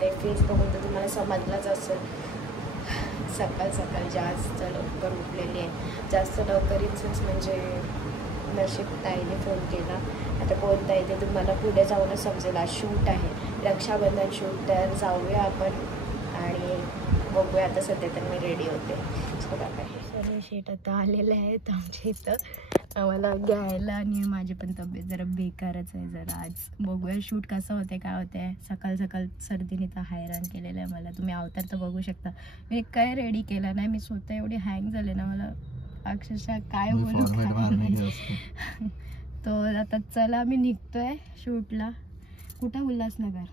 ते फेस बघून तर तुम्हाला समजलंच असेल. सकाळ सकाळ जास्त लवकर उठलेली आहे. जास्त लवकर इन सेन्स म्हणजे नशीब ताईने फोन केला. आता कोणता आहे ते तुम्हाला पुढे जाऊनच समजेल. आज शूट आहे, रक्षाबंधन शूट. तर जाऊया आपण आणि बघूया. आता सध्या तर मी रेडी होते. बघा काय सगळे शेट आता आलेले आहेत आमच्या इथं आम्हाला घ्यायला. आणि माझी पण तब्येत जरा बेकारच आहे जरा. आज बघूया शूट कसं होते काय होते. सकाळ सकाळ सर्दीने तर हैराण केलेलं आहे मला. तुम्ही अवतार तर बघू शकता. मी काय रेडी केलं नाही. मी स्वतः एवढी हँग झाले ना मला अक्षरशः काय बोलू. तो आता चला मी निघतोय शूटला. कुठं? उल्हासनगर.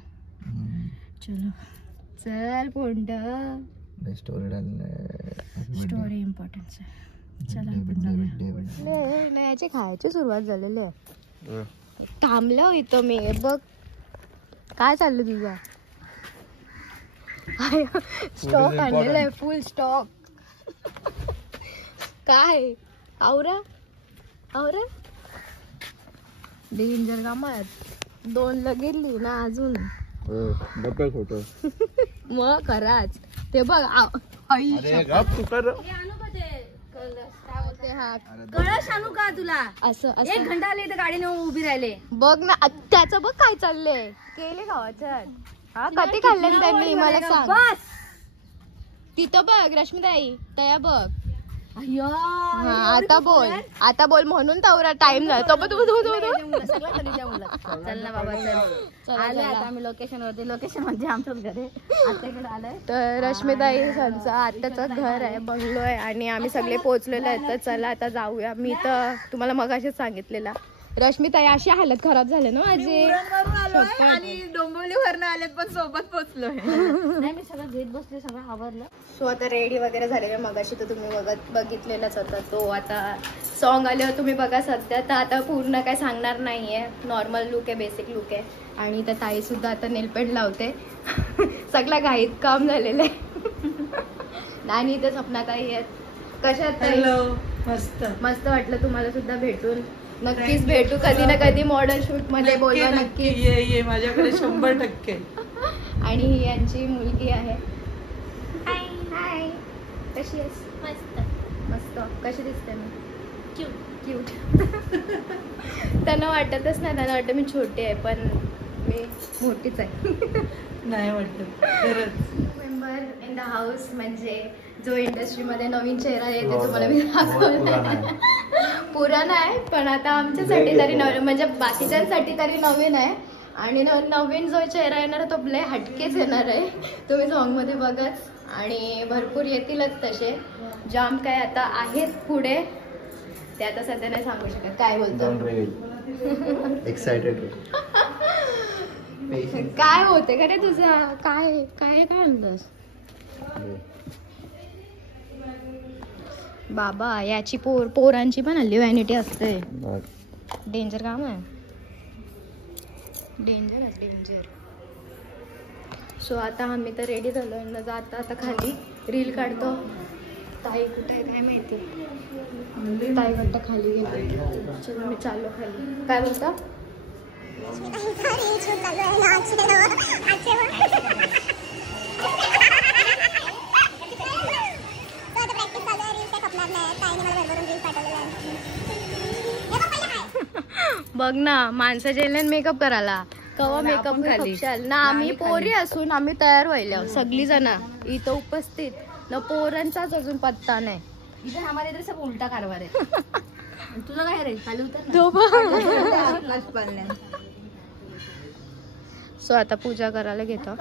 चलो चल पोंड. स्टोरी इम्पॉर्टन्स आहे. चला नाही याची खायची सुरुवात झालेली आहे. थांबलो इथं मी. बघ काय चाललं तुझा. स्टॉक आणलेला आहे फुल स्टॉक. काय आवरा आवरा डेंजर कामात 2 गेली ना अजून. मग खराच ते बघ. कळस आणू का तुला? असं 1 घंटा आले तर गाडीने उभी राहिले. बघ ना त्याचं बघ काय चाललंय. केले गावाच्यात. हा कधी खाल्ले त्यांनी मला सांग. बस तिथं बघ रश्मीताई तया बघ. अय्यो आता बोल म्हणून तेवढा टाइम झाला. चल ना बाबा चल. आले आता आम्ही लोकेशन वरती. लोकेशन म्हणजे आमचंच घर आहे. आत्याकडे आलंय. तर रश्मीताई यांचं आत्याचं घर आहे, बंगलो आहे आणि आम्ही सगळे पोहोचलेलो आहेत. तर चला आता जाऊया. मी तर तुम्हाला मगाशीच सांगितलेला. रश्मीताई अशी हालत खराब झाली ना माझी. आणि डोंबिवलीवरनं आलेत पण सोबत पोहोचलोय. नाही मी सगळं घेत बसले. सगळं आवरलं. सो आता रेडी वगैरे झालेले. मगाशी तर तुम्ही बघितलेलाच होता तो. आता सॉन्ग आल्यावर तुम्ही बघा. सध्या तर आता पूर्ण काय सांगणार नाहीये. नॉर्मल लुक आहे, बेसिक लुक आहे. आणि त्या ताई सुद्धा आता नेलपेंट लावते. सगळं घाईत काम झालेलं आहे. आणि इथे सपना ताई आहेत. कशात ताई? मस्त मस्त वाटलं तुम्हाला सुद्धा भेटून. नक्कीच भेटू कधी ना कधी मॉडेल शूट मध्ये. बोलवा नक्की. ये माझ्याकडे 100%. आणि ही यांची मुलगी आहे. हाय हाय कशी आहेस? मस्त मस्त. कशी दिसते मी? क्यूट. त्यांना वाटतच नाही. त्यांना वाटतं मी छोटी आहे पण मी मोठीच आहे. नाही वाटत खरंच. मेंबर इन द हाऊस म्हणजे जो इंडस्ट्रीमध्ये नवीन चेहरा आहे ते तुम्हाला मी दाखवला. पुराणा आहे पण आता आमच्यासाठी तरी नवीन म्हणजे बाकीच्यांसाठी तरी नवीन आहे. आणि नवीन जो चेहरा येणार तो लय हटकेच येणार आहे. तुम्ही सॉन्गमध्ये बघाच. आणि भरपूर येतीलच तसे. जाम काय आता आहेत पुढे ते आता सध्या नाही सांगू शकत. काय बोलतो एक्साइटेड. काय होते का रे तुझं? काय काय काय म्हणतोस बाबा? याची पोरांची पण हल्ली व्हॅनिटी असते. डेंजर काम आहे. डेंजर. सो आता आम्ही तर रेडी झालो न जाता आता खाली रील काढतो. ताई कुठे आहे काय माहिती. ताई वाटतं खाली गेली. चलो मी चाललो खाली. काय बोलता? बघ ना माणसं जेल मेकअप करायला. कवा मेकअप खाली ना. आम्ही पोरी असून आम्ही तयार व्हायला सगळी जण इथं उपस्थित न. पोरांचाच अजून पत्ता नाही. इथे हमारे इधर सब उलटा कारभार आहे. तुझं काय रे? खाली उतर. सो आता पूजा करायला घेतो.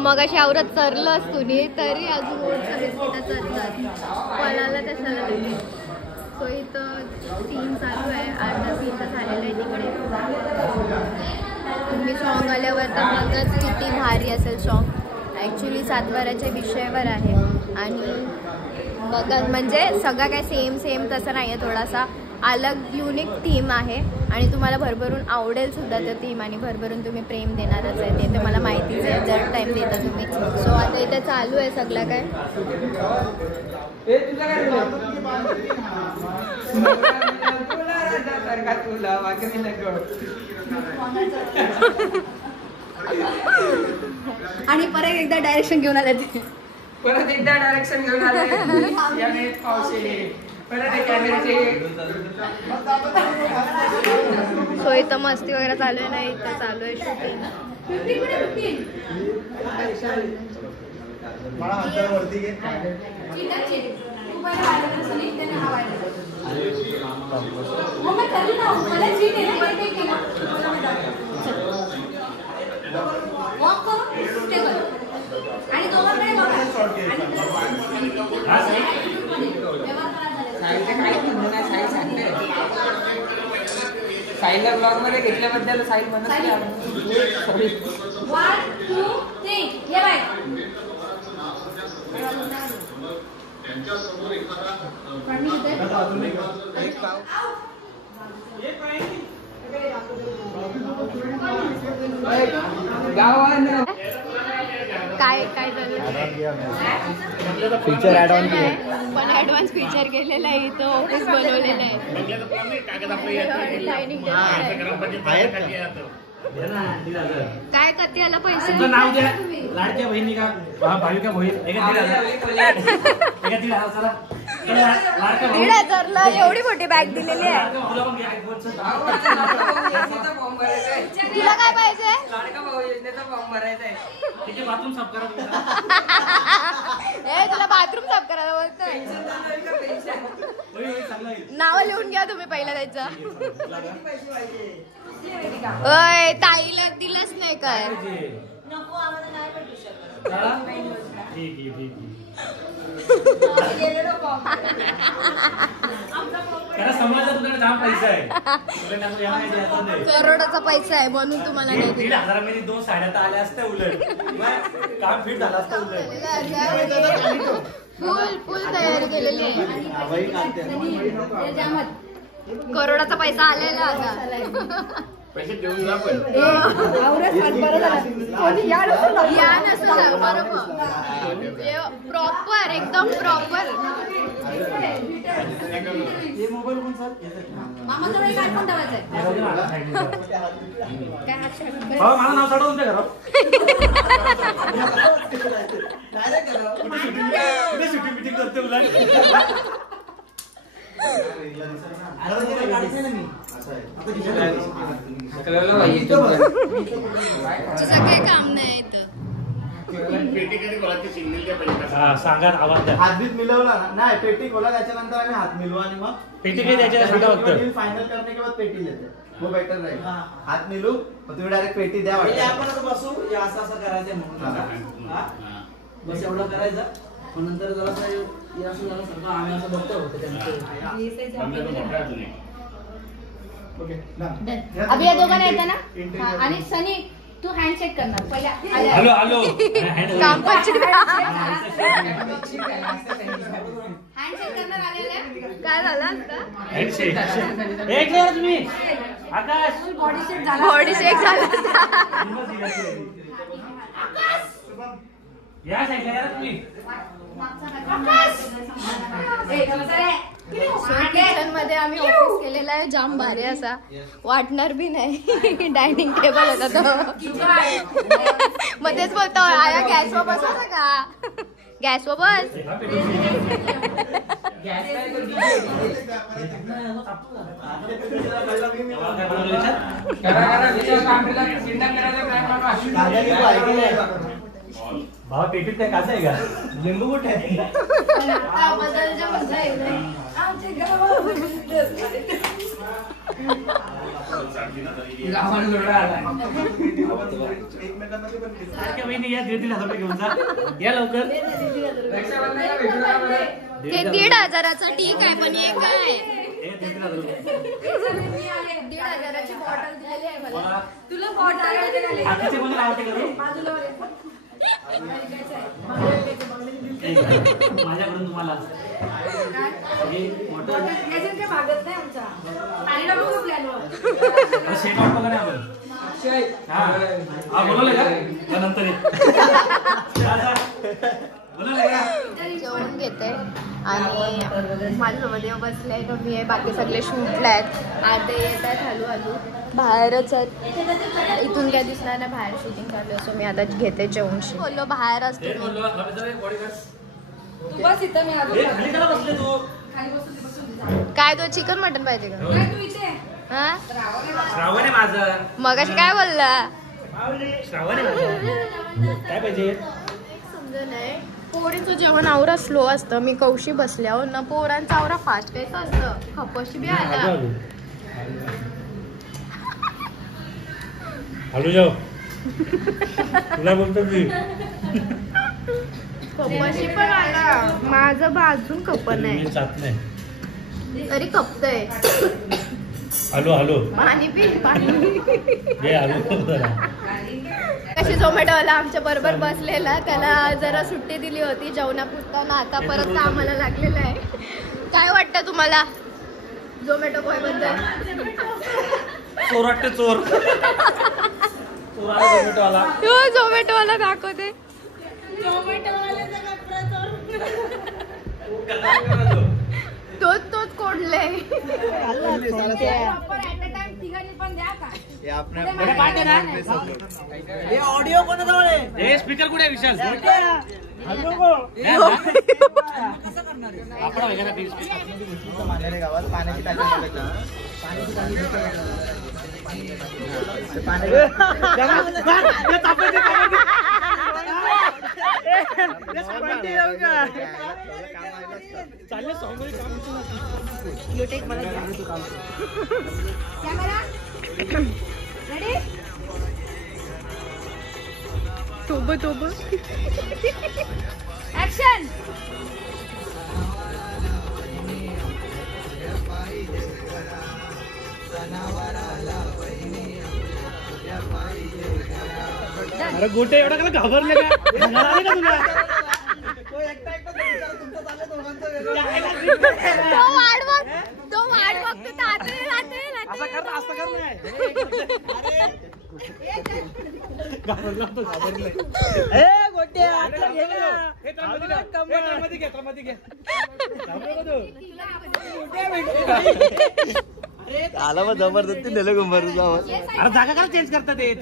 मगाशी आवरत चरलंच तुम्ही तरी अजून पळाला कशाला गेले. सो इथं सीन चालू आहे. अर्धा सीन तर झालेला आहे तिकडे. तुम्ही सॉन्ग आल्यावर तर बघाच किती भारी असेल सॉन्ग. ॲक्च्युली सातबाराच्या विषयावर आहे आणि बघा म्हणजे सगळं काय सेम तसं नाही आहे, थोडासा अलग युनिक थीम आहे आणि तुम्हाला भरभरून आवडेल सुद्धा त्या थीम आणि भरभरून तुम्ही प्रेम देणारच आहे, ते तर मला माहितीच आहे, जर टाईम देता तुम्ही. सो आता इथे चालू आहे सगळं काय. आणि परत एकदा डायरेक्शन घेऊन आले ते, परत एकदा डायरेक्शन घेऊन आले सो इथं मस्ती वगैरे चालू आहे ना, इथं चालू आहे शूटिंग. साईला ब्लॉग मध्ये घेतल्याबद्दल साई म्हणत नाही. 1 2 3 ये बाय. काय काय झालं फीचर ऍड ऑन पण ऍडव्हान्स फीचर केलेलं आहे, इथं ऑफिस बनवलेलं आहे. काय करते याला पैसे नाव द्या लाडक्या बहिणी का भाविका बहीण 1,500ला एवढी मोठी बॅग दिलेली आहे. तुला काय पाहिजे? लाडका भाऊ योजनेचा फॉर्म भरायचा आहे. बाथरूम साफ करा. ए तुला बाथरूम साफ करायला बोलतोय. नाव लिहून घ्या तुम्ही पहिला त्याचं. ओय ताईला दिलंच नाही काय. नको आम्हाला नाही भेटू शकत. ठीक आहे समाजात तुझ्याकडे जाम पैसा आहे, करोडाचा पैसा आहे म्हणून तुम्हाला नाही दिला. 1,500 2 साड्या तर आल्या असत्या, उलट काम फिट झालं असतं उलट. फुल तयारी केलेली आहे. करोडाचा पैसा आलेला आता. पैसे देऊन जा पण या नसतं बरोबर प्रॉपर एकदम प्रॉपर. मामाचा वेळ काय पण ठेवायचंय. मला नाव साठवून तुमच्या घरात शूटिंग बिटिंग करते उलट. तुझं काय काम नाही इथं. सांगा आवाज द्या. हातबीत मिळवला नाही, पेटी खोला त्याच्यानंतर आम्ही हात मिलवा आणि मग पेटी काही द्यायची फक्त फायनल करने के बाद पेटी लेते वो बेटर रहेगा. हात मिलू मग तुम्ही डायरेक्ट पेटी द्या. आपण आता बसू असं असं करायचं म्हणून बस एवढं करायचं. नंतर जरा असं झालं सगळं आम्ही असं बघतो अभि या दोघांना येतं ना. आणि सनी तू हँडशेक करणार पहिला. हॅलो हॅलो काम पण हँडशेक करणार आलेले. काय झालं आता? एक जरा तुम्ही आकाश बॉडी शेक झाला. बॉडी शेक झाला. या साईडला या तुम्ही. किचन मध्ये आम्ही ऑफिस केलेला आहे, जाम भारी असा, वाटणार बी नाही. डायनिंग टेबल होता तो. मग तेच बोलतो आया गॅसवर बसवता का, गॅसवर बस. भावा पेटीत काय काच आहे का, लिंबू कुठे आहे. या 1,500 घेऊन जा, या लवकर. ते 1,500चं ठीक आहे, पण हे काय 1,500ची बॉटल दिलेली आहे मला. तुला बॉटल आवडते का. माझ्याकडून तुम्हाला शेट वाटतो का नाही आपण बोलवलंय का नंतर बोलवलंय का जेवण घेते आणि माझ्यासोबत येऊ बसले मी आहे बाकी सगळे शूटला आहेत अर्धे येत आहेत हळूहळू बाहेरच आहेत इथून काय दिसणार नाही बाहेर शूटिंग चालू असो मी आता घेते जेवणशी बोललो बाहेर असते काय तो चिकन मटन पाहिजे का हा श्रावण आहे माझं मगाशी काय बोलला श्रावण आहे काय पाहिजे समजा नाही पोरीचं जेवण आवरा स्लो असतं मी कौशी बसल्यावर ना पोरांचा आवरा फास्ट आहे असतं खपशी बी आला हॅलो जाऊ तुला बोलतो मी खपशी पण आला माझं बाजून खपन आहे जात नाही तरी खपतय हॅलो हॅलो पाणी पी पाणी कशी झोमॅटोवाला आमच्या बरोबर बसलेला त्याला जरा सुट्टी दिली होती जेवणापुरताना आता परत आम्हाला लागलेलं आहे काय वाटतं तुम्हाला झोमॅटो बॉय बद्दल चोर वाटते चोर झोमॅटोवाला झोमॅटोवाला दाखवते तोच कोडले ऑडिओ कोणाजवळ आहे स्पीकर कुठे आहे विशाल गावात पाण्याची टाकी तोब ऍक्शन अरे गोटे एवढा का घाबरले का तुला तो वाट बघतो आला मग जबरदस्ती नेलं गुंबर अरे जागा करा चेंज करता ते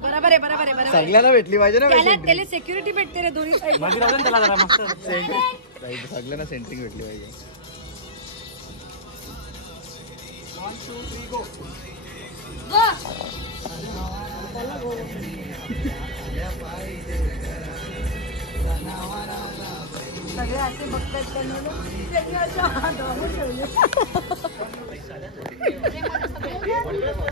बरोबर आहे सगळ्यांना भेटली पाहिजे ना त्याला सिक्युरिटी भेटते रे दोन्ही साईड माझी राहून त्याला जरा मस्त सगळ्यांना सेंटिंग भेटली पाहिजे सगळे असे बघतात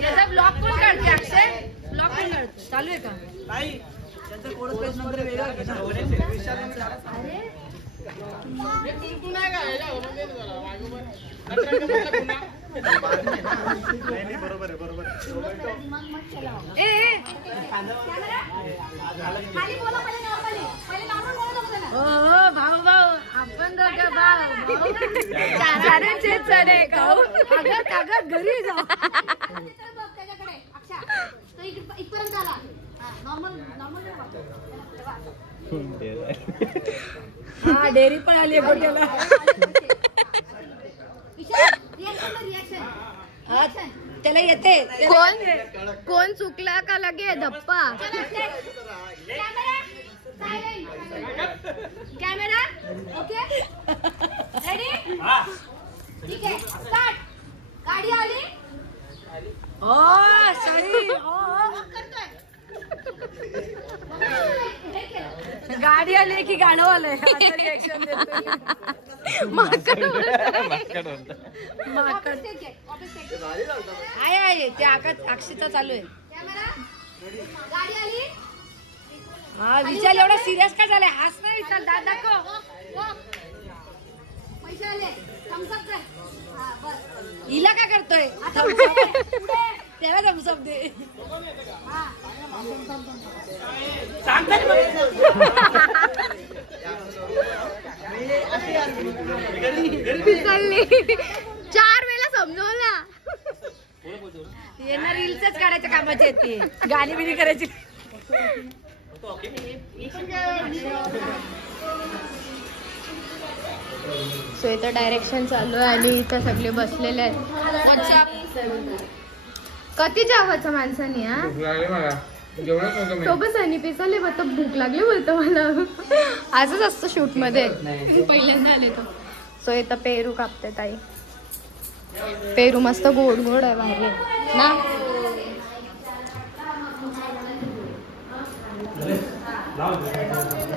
त्याचा ब्लॉग कोण काढते अक्षय ब्लॉग कोण काढते चालू आहे का नाही त्यांचा कोड स्पेस नंबर वेगळा बरोबर भाऊ भाऊ आपण दोघं भाऊ कागद घरी जाऊ इथपर्यंत आला हा डेअरी पण आली गोट्याला त्याला येते कोण चुकला का लगे धप्पा कॅमेरा ओके रेडी ठीक आहे स्टार्ट गाडी आली गाडी आली की गाणं आलंय आहे ते अक्षिता चालू आहे गाडी आली हा विचार एवढा सिरियस का झालाय हास नाही विचार दाखव पैसे आले थम्सअप दे हां बस हिला काय करतोय त्याला थम्सअप दे हां सांग ओके गाणी बिनी करायची. सो इथं डायरेक्शन चालू आहे आणि इथं सगळे बसलेले आहेत. कधी जावाचं माणसानी हा सोबत आणि पिसाले आता भूक लागली बोलतो मला. आजच असतं शूट मध्ये पहिल्यांदा आले तो. सो इथं पेरू कापते ताई. पेरू मस्त गोड गोड आहे भारी ना.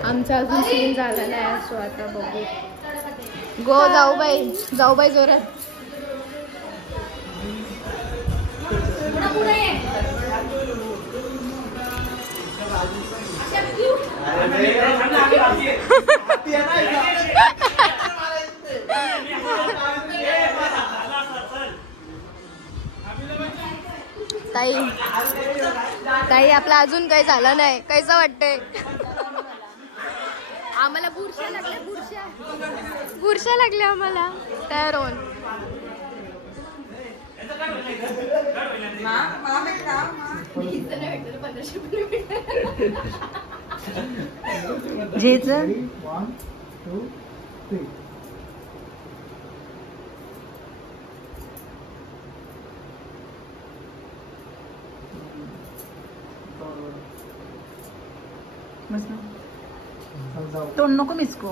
आमचा अजून सीन झाला नाही. सो आता बघू. गो जाऊ बाई जोरात. ताई आपला अजून काही झालं नाही. कैसा वाटतंय? आम्हाला बुरशा लागल्या आम्हाला तयार होऊन. जेच तोंड नको मिसको.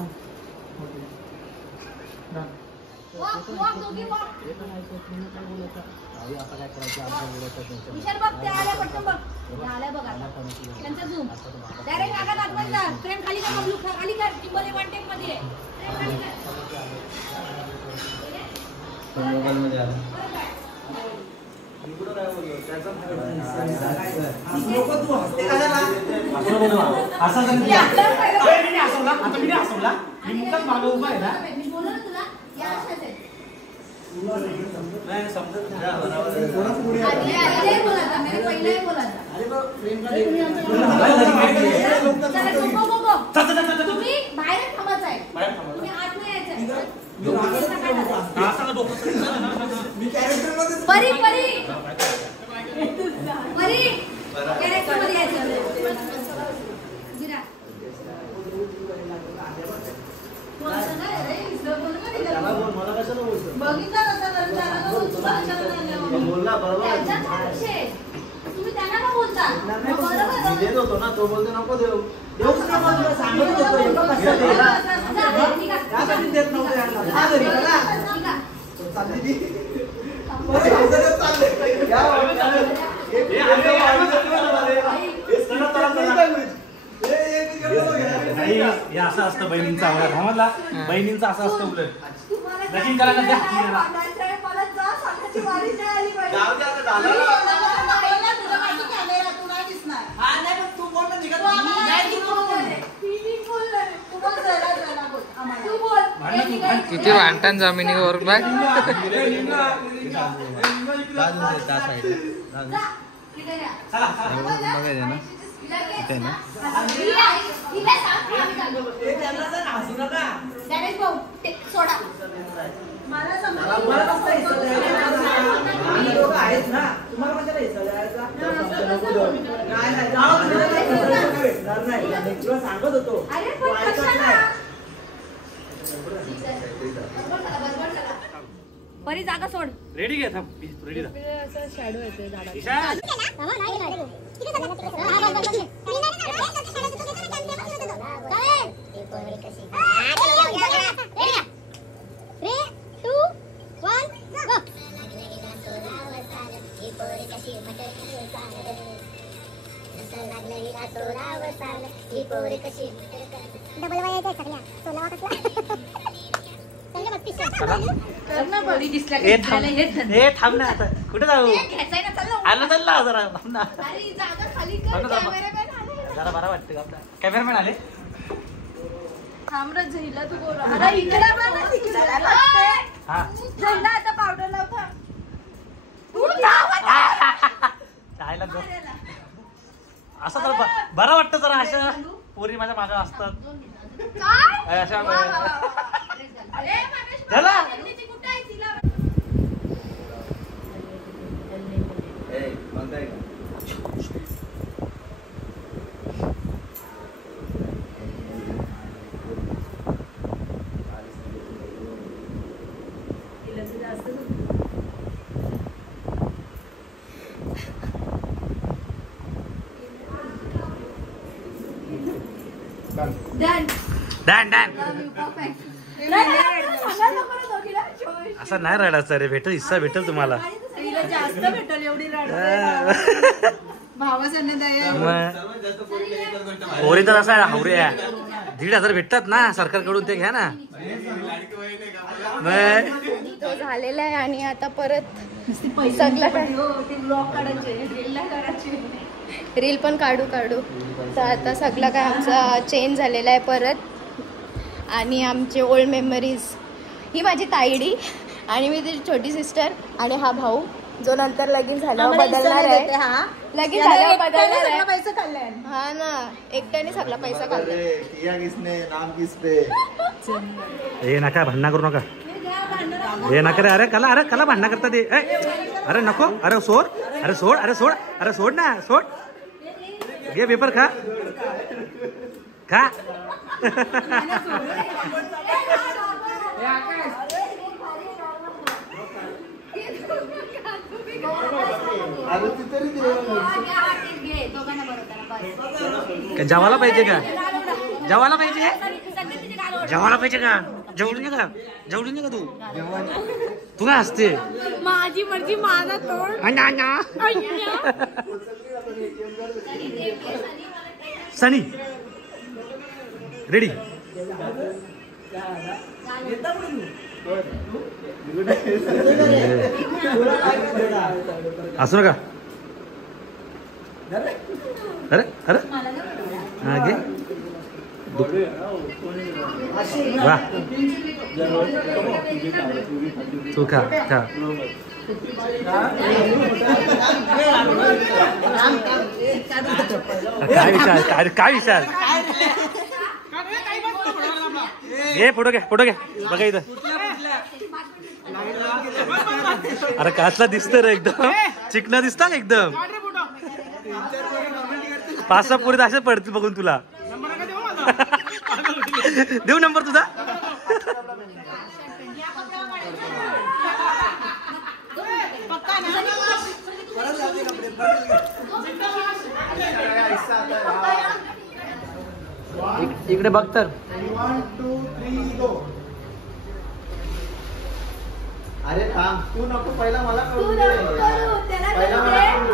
होतो ना तो बोलतो नको देऊ. असं असतं बहिणींचा आवाज समजला. बहिणींचा असं असतं उलट लगीन करायला द्या. किती वांटण जमिनीवर बघ. सांगत होतो परी जागा सोड. रेडी घे. थांब रेडी जा. शॅडो येते झाडात. डबल वायाचा सगळ्या सोलावा कसला थांब ना आता कुठे जाऊ. आलं चालला जरा थांब ना. जरा बरा वाटतं का. कॅमेरामॅन आले. आता पावडर लावता. असं तर बरं वाटतं जरा. अशा पोरी माझ्या मागं असतात. अशा झाला. ए, म्हणताय का? डॅन डॅन असं नाही रडायचं रे, भेटेल हिस्सा भेटेल तुम्हाला. जास्त भेटल एवढी होरी तर असा हावरे 1,500 भेटतात ना सरकारकडून, ते घ्या ना. तो झालेला आहे आणि आता परत सगळं रील पण काढू. तर आता सगळं काय आमचा चेंज झालेला आहे परत. आणि आमचे ओल्ड मेमरीज, ही माझी ताईडी आणि मी तिची छोटी सिस्टर आणि हा भाऊ जो नंतर लगीन झाल्यावर बदलणार आहे. लगीन झाल्यावर बदलणार आहे. पैसे खाल्लाय हा ना, एकट्याने सगळा पैसा खाल्लाय. हे नका भांडणं करू नका, हे नका रे. अरे कला भांडणं करता ते. अरे नको, अरे सोड, अरे सोड, अरे सोड, अरे सोड ना, सोड. घे पेपर खा. जेवायला पाहिजे का? जेवायला पाहिजे, जेवायला पाहिजे का? जेवढी नाही का? जेवढी नाही का तू? तू काय असते? माझी मर्जी माझा तोड. सनी रेडी. असू नका. अरे अरे हा घे. वा तू खा. काय विचार घे. फोटो घ्या बघा इथं. अरे कासला दिसत रे, एकदम चिकना दिसता एकदम. 5-6 पुढे असे पडतील बघून तुला. देऊ नंबर तुझा. इकडे बघ तर. 1 2 3 गो. अरे थांब, तू नको, पहिला मला कळू दे.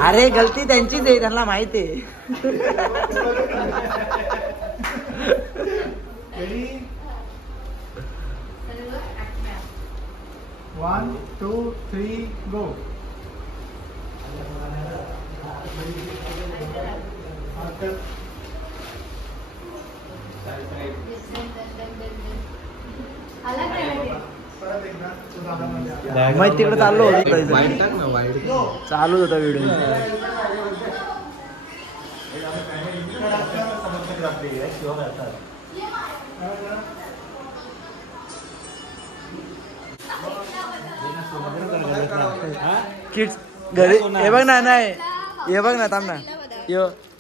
अरे गलती त्यांचीच आहे, त्यांना माहिती आहे. Ready? 1 2 3 गो. मग तिकडे चाललो होतो, चालू होता व्हिडिओ. किड्स घरी हे बघ ना, नाही हे बघ ना, थांब ना.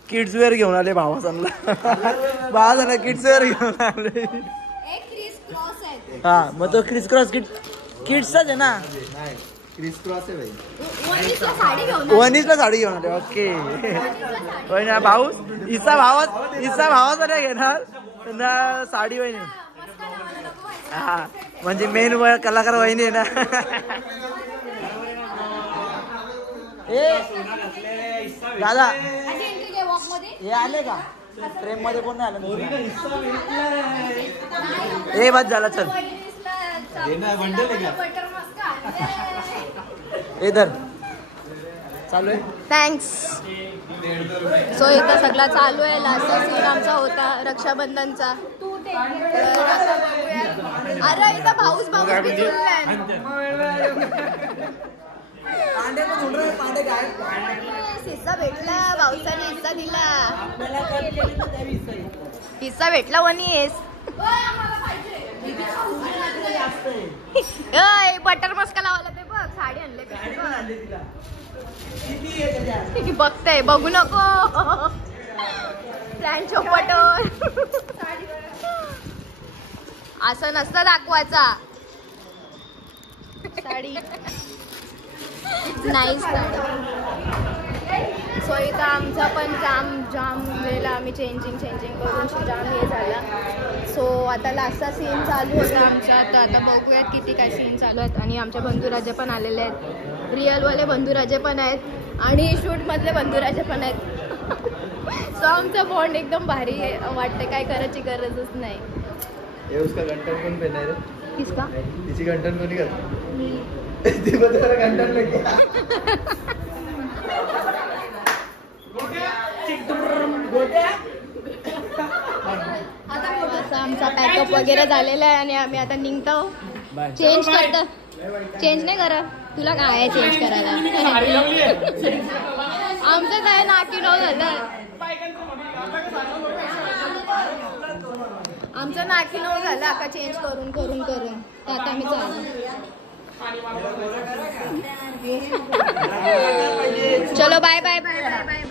किड्स वेअर घेऊन आले भावाला किड्स वेअर घेऊन आले. हा मग तो क्रिस क्रॉस किड्सचाच आहे ना. क्रिस क्रॉस आहे भाई. वनीसला साडी घेऊन आले. ओके भाऊ इसा भावाचा नाही घेणार ना साडी. वहिनी हा म्हणजे मेन कलाकार वहिनी आहे ना. दादा हे आले का ट्रेन मध्ये? कोण नाही आलं? हे बस झाला. चल इधर चालू आहे. थँक्स. सो इथं सगळा चालू आहे. लास्ट सीन आमचा होता रक्षाबंधनचा. अरे इथं भाऊस हिस्सा भेटला, भाऊसाने हिस्सा दिला. हिस्सा भेटला. वनीस बटर मस्का लावला ते बघ. साडी आणले बघताय, बघू नको. प्लॅन चोपटवर असं नसतं दाखवायचा. साडी नाईस साडी. सो इथं आमचा पण जाम वेळेला आम्ही चेंजिंग करून जाम हे झाला. सो आता लास्टचा सीन चालू होता आमचा, तर आता बघूयात किती काय सीन चालू आहेत. आणि आमचे बंधुराजे पण आलेले आहेत, रिअलवाले बंधुराजे पण आहेत आणि शूटमधले बंधुराजे पण आहेत. सो आमचा बॉन्ड एकदम भारी वाटतं, काय करायची गरजच नाही. ये उसका घंटन कौन पहना है रे? किसका? इसी घंटन को नहीं करता ते बता घंटन लग गया. असा आमचा पॅकअप वगैरे झालेला आहे आणि आम्ही आता निघतो. चेंज करतो, चेंज नाही करत, तुला काय आहे चेंज करायला? आमचं काय नाकी नऊ झालं, आमचं नाकी नऊ झालं आता चेंज करून तर आता आम्ही चालू. चलो bye bye bye bye bye.